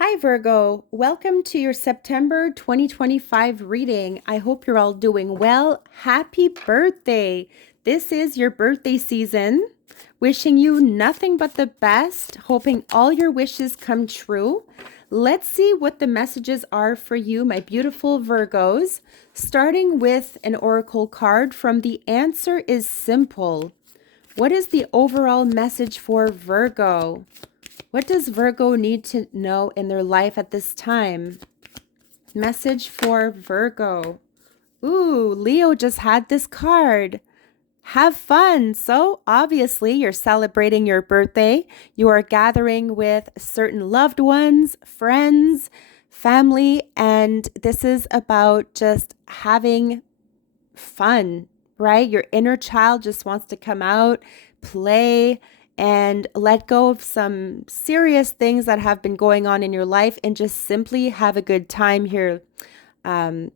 Hi, Virgo. Welcome to your September 2025 reading. I hope you're all doing well. Happy birthday! This is your birthday season. Wishing you nothing but the best, hoping all your wishes come true. Let's see what the messages are for you, my beautiful Virgos. Starting with an oracle card from The Answer is Simple. What is the overall message for Virgo? What does Virgo need to know in their life at this time? Message for Virgo. Ooh, Leo just had this card. Have fun. So, obviously, you're celebrating your birthday. You are gathering with certain loved ones, friends, family, and this is about just having fun, right? Your inner child just wants to come out, play, and let go of some serious things that have been going on in your life and just simply have a good time here,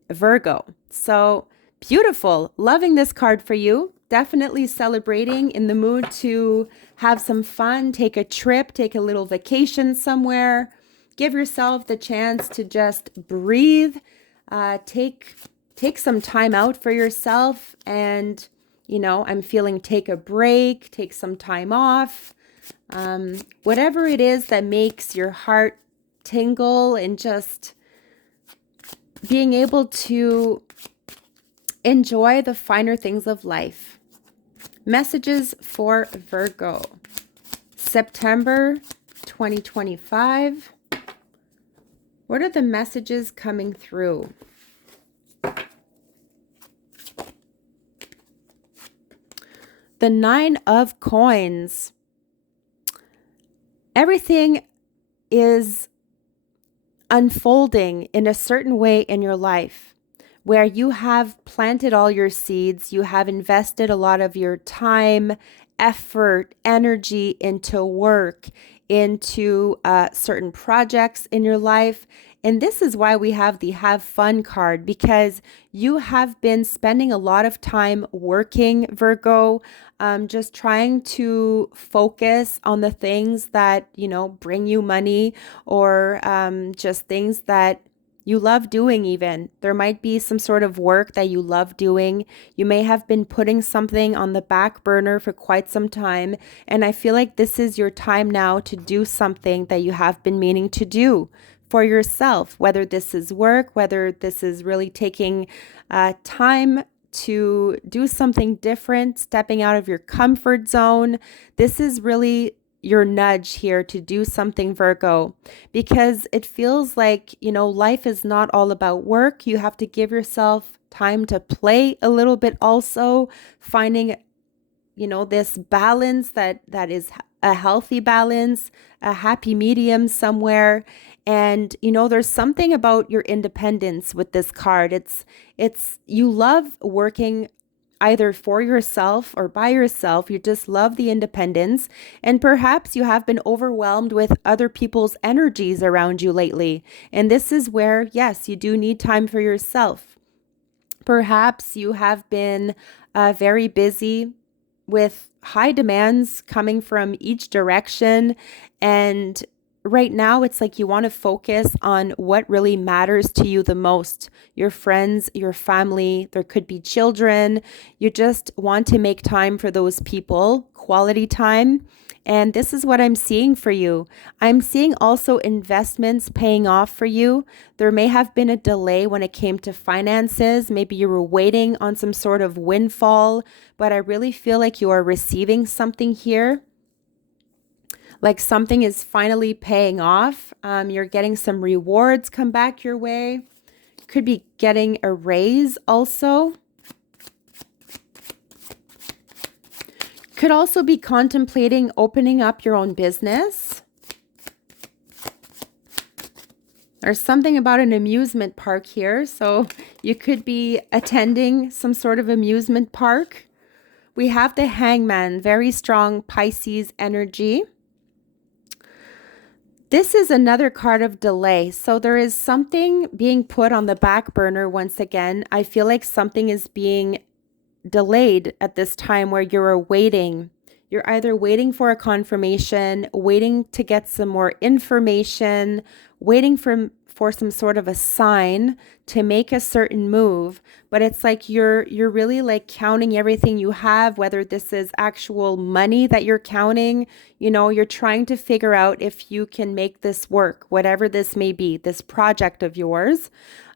Virgo. So beautiful. Loving this card for you. Definitely celebrating, in the mood to have some fun, take a trip, take a little vacation somewhere. Give yourself the chance to just breathe, take some time out for yourself, and I'm feeling take a break, take some time off, whatever it is that makes your heart tingle, and just being able to enjoy the finer things of life. Messages for Virgo, September 2025. What are the messages coming through? The Nine of Coins. Everything is unfolding in a certain way in your life where you have planted all your seeds, you have invested a lot of your time, effort, energy into work, into certain projects in your life. And this is why we have the Have Fun card, because you have been spending a lot of time working, Virgo, just trying to focus on the things that, bring you money, or just things that you love doing. Even there might be some sort of work that you love doing. You may have been putting something on the back burner for quite some time. And I feel like this is your time now to do something that you have been meaning to do for yourself, whether this is work, whether this is really taking time to do something different, stepping out of your comfort zone. This is really your nudge here to do something, Virgo, because it feels like, life is not all about work. You have to give yourself time to play a little bit also, finding, this balance that is a healthy balance, a happy medium somewhere. And, there's something about your independence with this card. It's you love working either for yourself or by yourself. You just love the independence. And perhaps you have been overwhelmed with other people's energies around you lately. And this is where, yes, you do need time for yourself. Perhaps you have been very busy with high demands coming from each direction. And right now, it's like you want to focus on what really matters to you the most. Your friends, your family, there could be children. You just want to make time for those people, quality time. And this is what I'm seeing for you. I'm seeing also investments paying off for you. There may have been a delay when it came to finances. Maybe you were waiting on some sort of windfall, but I really feel like you are receiving something here. Like something is finally paying off. You're getting some rewards come back your way. Could be getting a raise also. Could also be contemplating opening up your own business. There's something about an amusement park here. So you could be attending some sort of amusement park. We have the Hangman, very strong Pisces energy. This is another card of delay. So there is something being put on the back burner once again. I feel like something is being delayed at this time where you're awaiting. You're either waiting for a confirmation, waiting to get some more information, waiting for some sort of a sign to make a certain move, but it's like you're really like counting everything you have, whether this is actual money that you're counting, you're trying to figure out if you can make this work, whatever this may be, this project of yours.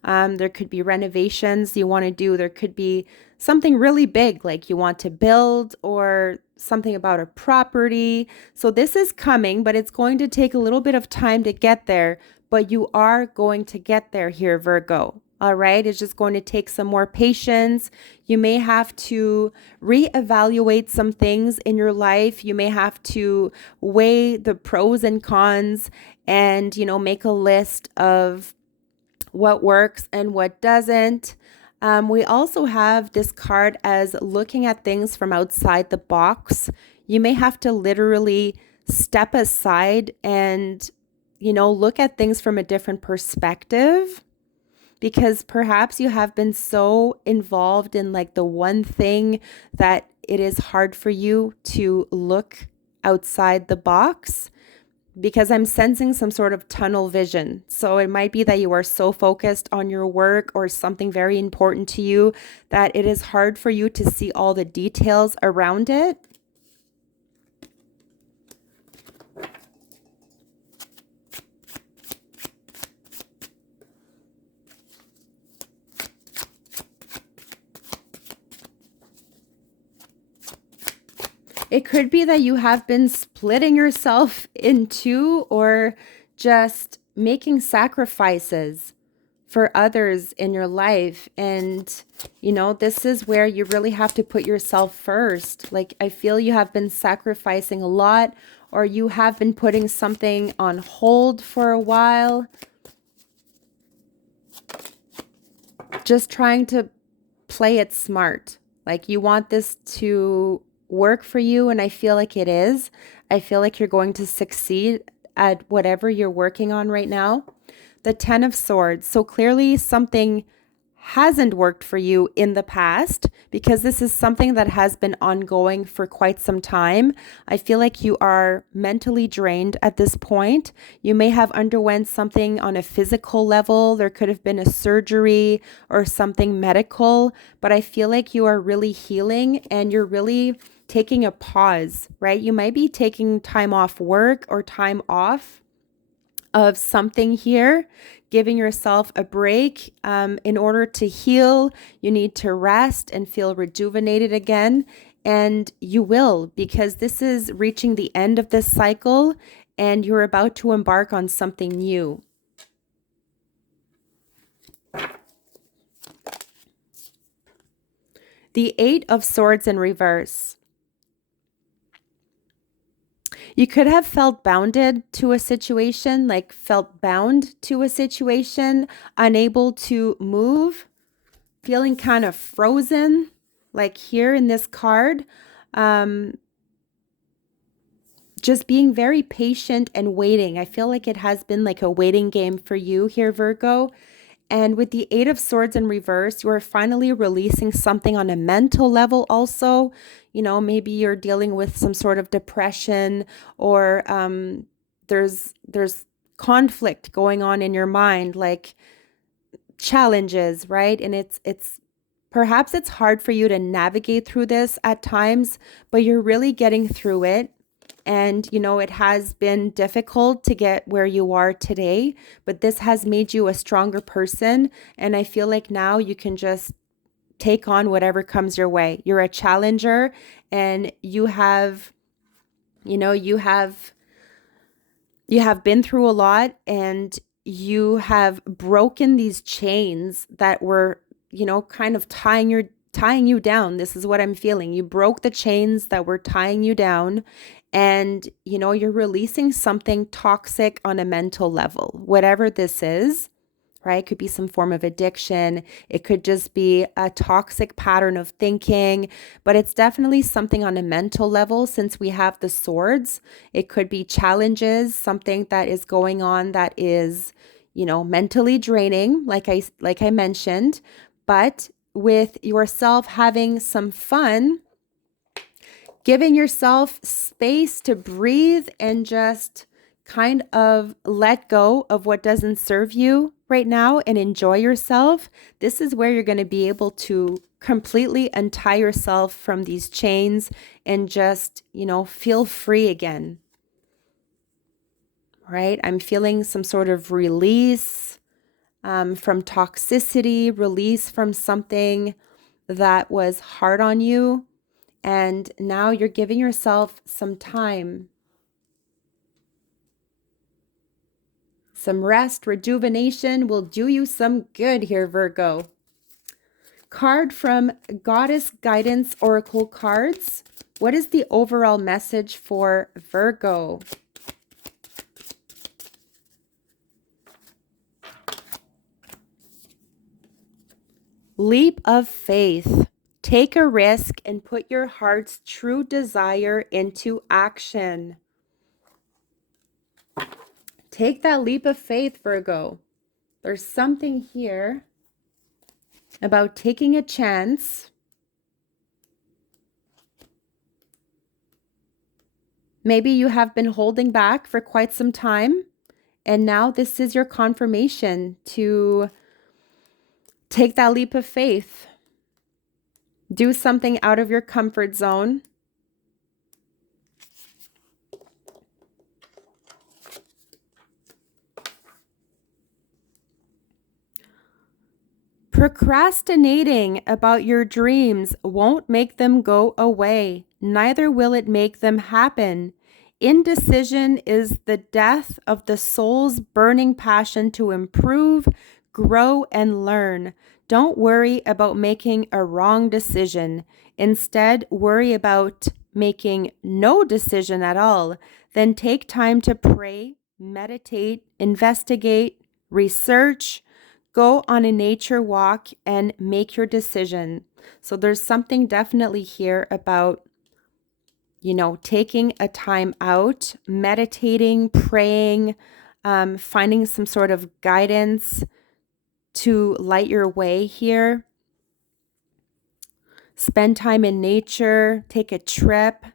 There could be renovations you want to do. There could be something really big, like you want to build, or something about a property. So this is coming, but it's going to take a little bit of time to get there. But you are going to get there here, Virgo. All right. It's just going to take some more patience. You may have to reevaluate some things in your life. You may have to weigh the pros and cons and, make a list of what works and what doesn't. We also have this card as looking at things from outside the box. You may have to literally step aside and, look at things from a different perspective, because perhaps you have been so involved in like the one thing that it is hard for you to look outside the box, because I'm sensing some sort of tunnel vision. So it might be that you are so focused on your work or something very important to you that it is hard for you to see all the details around it. It could be that you have been splitting yourself in two, or just making sacrifices for others in your life. And, this is where you really have to put yourself first. Like, I feel you have been sacrificing a lot, or you have been putting something on hold for a while. Just trying to play it smart. Like, you want this to work for you, and I feel like it is. I feel like you're going to succeed at whatever you're working on right now. The 10 of Swords. So clearly something hasn't worked for you in the past, because this is something that has been ongoing for quite some time. I feel like you are mentally drained at this point. You may have underwent something on a physical level. There could have been a surgery or something medical, but I feel like you are really healing and you're really taking a pause, right? You might be taking time off work or time off of something here, giving yourself a break. In order to heal, you need to rest and feel rejuvenated again. And you will, because this is reaching the end of this cycle and you're about to embark on something new. The 8 of Swords in reverse. You could have felt bounded to a situation, like felt bound to a situation, unable to move, feeling kind of frozen, like here in this card. Just being very patient and waiting. I feel like it has been like a waiting game for you here, Virgo. And with the 8 of Swords in reverse, you are finally releasing something on a mental level also. Maybe you're dealing with some sort of depression, or there's conflict going on in your mind, like challenges, right? And it's perhaps it's hard for you to navigate through this at times, but you're really getting through it. And, it has been difficult to get where you are today, but this has made you a stronger person. And I feel like now you can just take on whatever comes your way. You're a challenger, and you have been through a lot, and you have broken these chains that were, kind of tying you down. This is what I'm feeling. You broke the chains that were tying you down, and you're releasing something toxic on a mental level, whatever this is, right? It could be some form of addiction. It could just be a toxic pattern of thinking, but it's definitely something on a mental level. Since we have the swords, it could be challenges, something that is going on that is, mentally draining, like I mentioned. But with yourself having some fun, Giving yourself space to breathe and just kind of let go of what doesn't serve you right now and enjoy yourself. This is where you're going to be able to completely untie yourself from these chains and just, feel free again. Right? I'm feeling some sort of release from toxicity, release from something that was hard on you. And now you're giving yourself some time, some rest, rejuvenation will do you some good here, Virgo. Card from Goddess Guidance Oracle Cards. What is the overall message for Virgo? Leap of faith. Take a risk and put your heart's true desire into action. Take that leap of faith, Virgo. There's something here about taking a chance. Maybe you have been holding back for quite some time, and now this is your confirmation to take that leap of faith. Do something out of your comfort zone. Procrastinating about your dreams won't make them go away. Neither will it make them happen. Indecision is the death of the soul's burning passion to improve, grow, and learn. Don't worry about making a wrong decision. Instead, worry about making no decision at all. Then take time to pray, meditate, investigate, research, go on a nature walk, and make your decision. So there's something definitely here about, taking a time out, meditating, praying, finding some sort of guidance to light your way here. Spend time in nature, take a trip.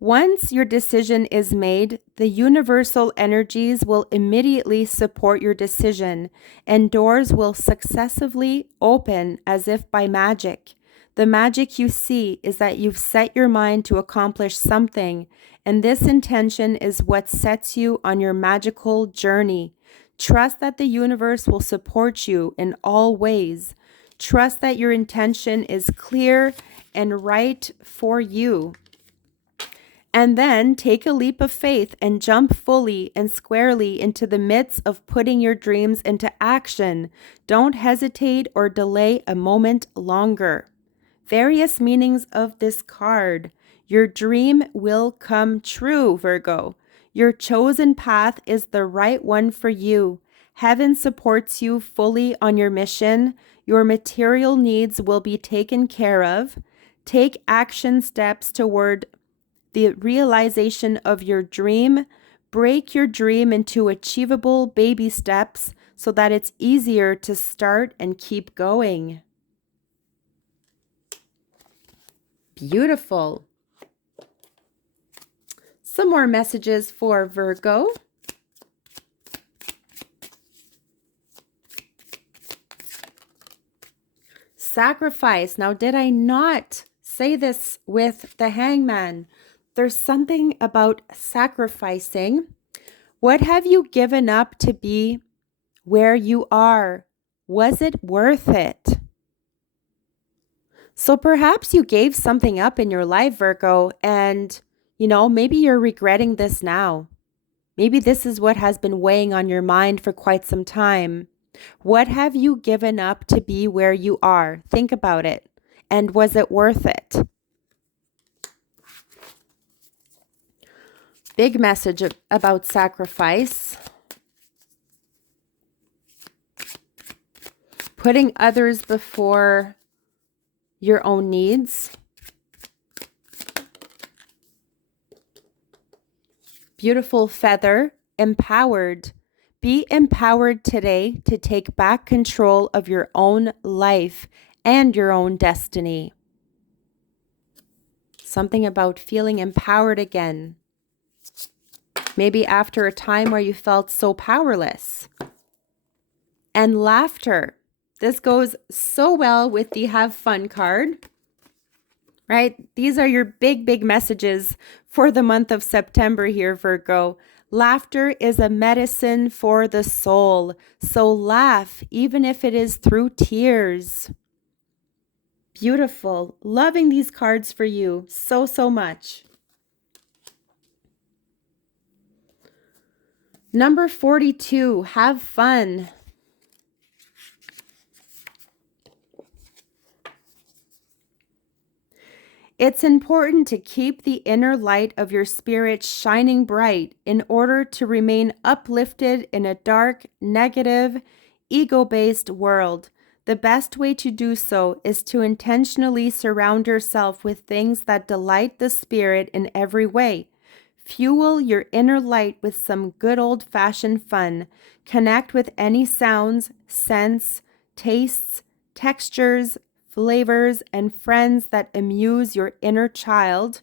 Once your decision is made, the universal energies will immediately support your decision, and doors will successively open as if by magic. The magic you see is that you've set your mind to accomplish something, and this intention is what sets you on your magical journey. Trust that the universe will support you in all ways. Trust that your intention is clear and right for you. And then take a leap of faith and jump fully and squarely into the midst of putting your dreams into action. Don't hesitate or delay a moment longer. Various meanings of this card. Your dream will come true, Virgo. Your chosen path is the right one for you. Heaven supports you fully on your mission. Your material needs will be taken care of. Take action steps toward the realization of your dream. Break your dream into achievable baby steps so that it's easier to start and keep going. Beautiful. Some more messages for Virgo. Sacrifice. Now, did I not say this with the Hangman? There's something about sacrificing. What have you given up to be where you are? Was it worth it? So perhaps you gave something up in your life, Virgo, and, maybe you're regretting this now. Maybe this is what has been weighing on your mind for quite some time. What have you given up to be where you are? Think about it. And was it worth it? Big message about sacrifice. Putting others before your own needs. Beautiful feather, empowered. Be empowered today to take back control of your own life and your own destiny. Something about feeling empowered again. Maybe after a time where you felt so powerless. And laughter. This goes so well with the have fun card, right? These are your big, big messages for the month of September here, Virgo. Laughter is a medicine for the soul. So laugh, even if it is through tears. Beautiful. Loving these cards for you so, so much. Number 42, have fun. It's important to keep the inner light of your spirit shining bright in order to remain uplifted in a dark, negative, ego-based world. The best way to do so is to intentionally surround yourself with things that delight the spirit in every way. Fuel your inner light with some good old-fashioned fun. Connect with any sounds, scents, tastes, textures, flavors, and friends that amuse your inner child.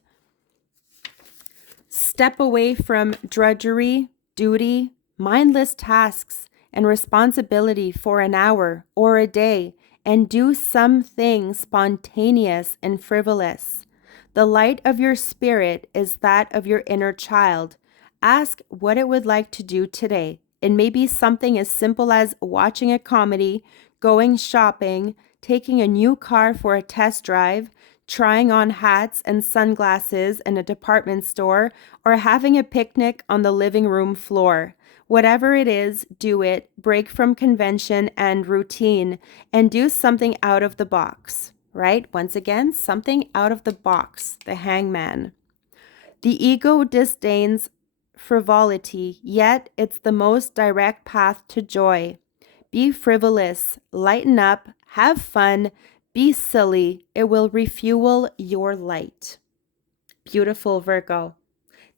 Step away from drudgery, duty, mindless tasks, and responsibility for an hour or a day, and do something spontaneous and frivolous. The light of your spirit is that of your inner child. Ask what it would like to do today. It may be something as simple as watching a comedy, going shopping, taking a new car for a test drive, trying on hats and sunglasses in a department store, or having a picnic on the living room floor. Whatever it is, do it, break from convention and routine, and do something out of the box, right? Once again, something out of the box, the hangman. The ego disdains frivolity, yet it's the most direct path to joy. Be frivolous, lighten up, have fun, be silly. It will refuel your light. Beautiful, Virgo.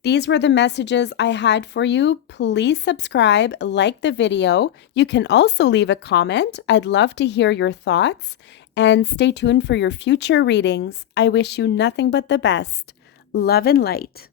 These were the messages I had for you. Please subscribe, like the video. You can also leave a comment. I'd love to hear your thoughts. And stay tuned for your future readings. I wish you nothing but the best. Love and light.